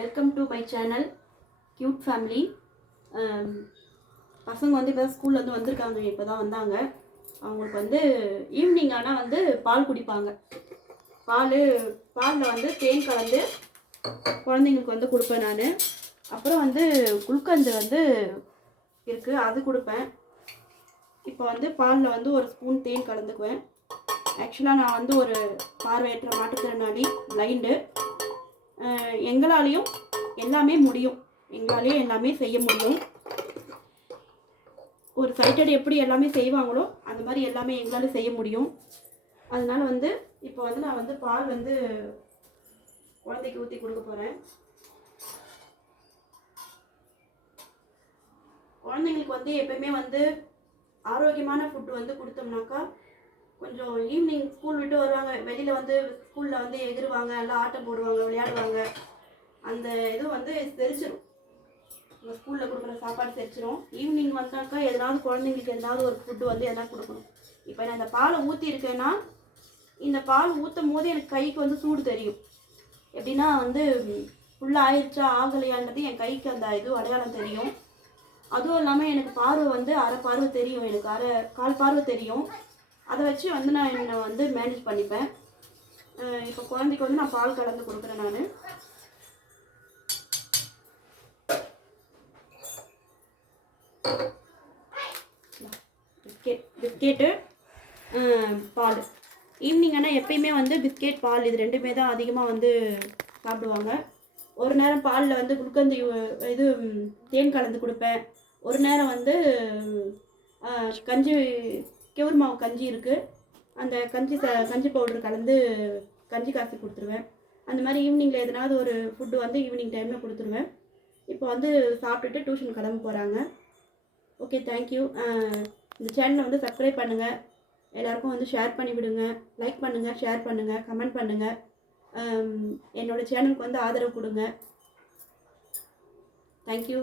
Welcome to my channel cute family. பசங்க வந்து இப்போ தான் ஸ்கூல்லேருந்து வந்திருக்காங்க, இப்போ தான் வந்தாங்க. அவங்களுக்கு வந்து ஈவினிங் ஆனால் வந்து பால் குடிப்பாங்க. பாலில் வந்து தேன் கலந்து குழந்தைங்களுக்கு வந்து கொடுப்பேன் நான். அப்புறம் வந்து குல்கந்து வந்து இருக்குது, அது கொடுப்பேன். இப்போ வந்து பாலில் வந்து ஒரு ஸ்பூன் தேன் கலந்துக்குவேன். ஆக்சுவலாக நான் வந்து ஒரு பார்வையற்ற மாற்றுத்திறனாளி, பிளைண்டு. எங்களாலேயும் எல்லாமே முடியும், எங்களாலேயும் எல்லாமே செய்ய முடியும். ஒரு சைட்டட் எப்படி எல்லாமே செய்வாங்களோ அந்த மாதிரி எல்லாமே எங்களால் செய்ய முடியும். அதனால வந்து இப்போ வந்து நான் வந்து பால் வந்து குழந்தைக்கு ஊற்றி கொடுக்க போகிறேன். குழந்தைங்களுக்கு வந்து எப்பயுமே வந்து ஆரோக்கியமான ஃபுட்டு வந்து கொடுத்தோம்னாக்கா கொஞ்சம் ஈவினிங் ஸ்கூல் விட்டு வருவாங்க, வெளியில் வந்து ஸ்கூலில் வந்து எகிருவாங்க, எல்லாம் ஆட்டம் போடுவாங்க, விளையாடுவாங்க. அந்த இது வந்து தெரிச்சிடும், உங்கள் ஸ்கூலில் கொடுக்குற சாப்பாடு தெரிச்சிடும். ஈவினிங் வந்தாக்கா எதனாவது குழந்தைங்களுக்கு எதனாவது ஒரு ஃபுட்டு வந்து எதனா கொடுக்கணும். இப்போ நான் இந்த பாலை ஊற்றிருக்கேன்னா இந்த பால் ஊற்றும் போது எனக்கு கைக்கு வந்து சூடு தெரியும். எப்படின்னா வந்து ஃபுல்லாக ஆயிடுச்சா ஆகலையான்றது என் கைக்கு அந்த இது அடையாளம் தெரியும். அதுவும் இல்லாமல் எனக்கு பார்வை வந்து அரை பார்வை தெரியும், எனக்கு கால் பார்வை தெரியும். அதை வச்சு வந்து நான் என்னை வந்து மேனேஜ் பண்ணிப்பேன். இப்போ குழந்தைக்கு வந்து நான் பால் கலந்து கொடுக்குறேன். நான் பிஸ்கெட்டு பால். ஈவினிங் ஆனால் எப்பயுமே வந்து பிஸ்கெட் பால் இது ரெண்டுமே தான் அதிகமாக வந்து சாப்பிடுவாங்க. ஒரு நேரம் பாலில் வந்து குளுக்கந்து இது தேன் கலந்து கொடுப்பேன். ஒரு நேரம் வந்து கஞ்சி, கெவுரு மாவு கஞ்சி இருக்குது, அந்த கஞ்சி பவுடர் கலந்து கஞ்சி காய்ச்சி கொடுத்துருவேன். அந்த மாதிரி ஈவினிங்கில் எதனாவது ஒரு ஃபுட்டு வந்து ஈவினிங் டைமில் கொடுத்துருவேன். இப்போ வந்து சாப்பிட்டுட்டு டியூஷன் கிளம்ப போகிறாங்க. Okay, thank you. இந்த சேனலை வந்து சப்ஸ்கிரைப் பண்ணுங்கள், எல்லாருக்கும் வந்து ஷேர் பண்ணி விடுங்க, லைக் பண்ணுங்கள், ஷேர் பண்ணுங்கள், கமெண்ட் பண்ணுங்கள். என்னோடய சேனலுக்கு வந்து ஆதரவு கொடுங்க. தேங்க்யூ.